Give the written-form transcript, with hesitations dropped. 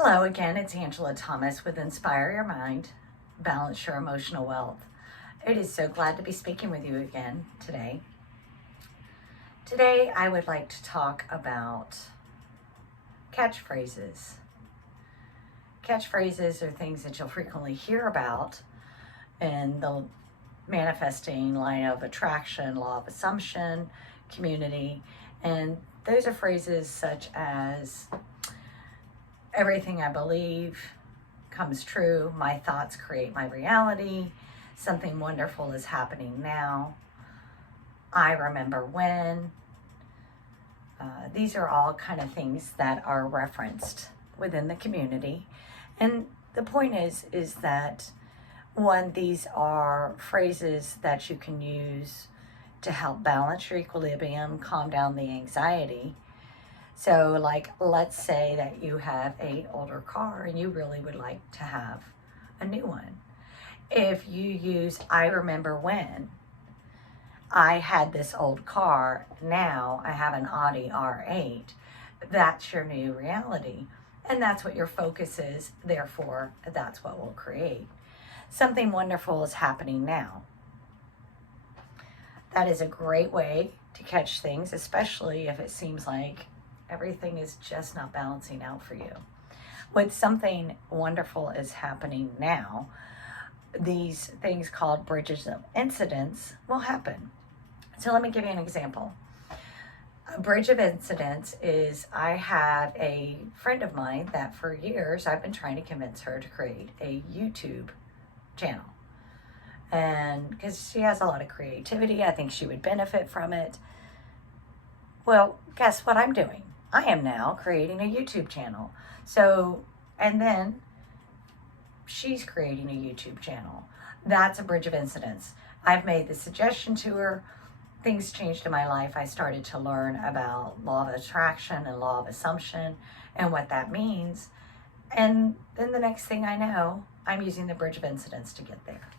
Hello again, it's Angela Thomas with Inspire Your Mind, Balance Your Emotional Wealth. It is so glad to be speaking with you again today. Today I would like to talk about catchphrases. Catchphrases are things that you'll frequently hear about in the manifesting line of attraction, law of assumption, community, and those are phrases such as everything I believe comes true, my thoughts create my reality, something wonderful is happening now, I remember when. These are all kind of things that are referenced within the community. And the point is that, one, these are phrases that you can use to help balance your equilibrium, calm down the anxiety. So like, let's say that you have an older car and you really would like to have a new one. If you use, I remember when I had this old car, now I have an Audi R8, that's your new reality. And that's what your focus is, therefore, that's what will create. Something wonderful is happening now. That is a great way to catch things, especially if it seems like everything is just not balancing out for you. When something wonderful is happening now, these things called bridges of incidence will happen. So let me give you an example. A bridge of incidence is, I have a friend of mine that for years I've been trying to convince her to create a YouTube channel. And because she has a lot of creativity, I think she would benefit from it. Well, guess what I'm doing? I am now creating a YouTube channel. So, and then she's creating a YouTube channel. That's a bridge of incidence. I've made the suggestion to her. Things changed in my life. I started to learn about law of attraction and law of assumption and what that means. And then the next thing I know, I'm using the bridge of incidence to get there.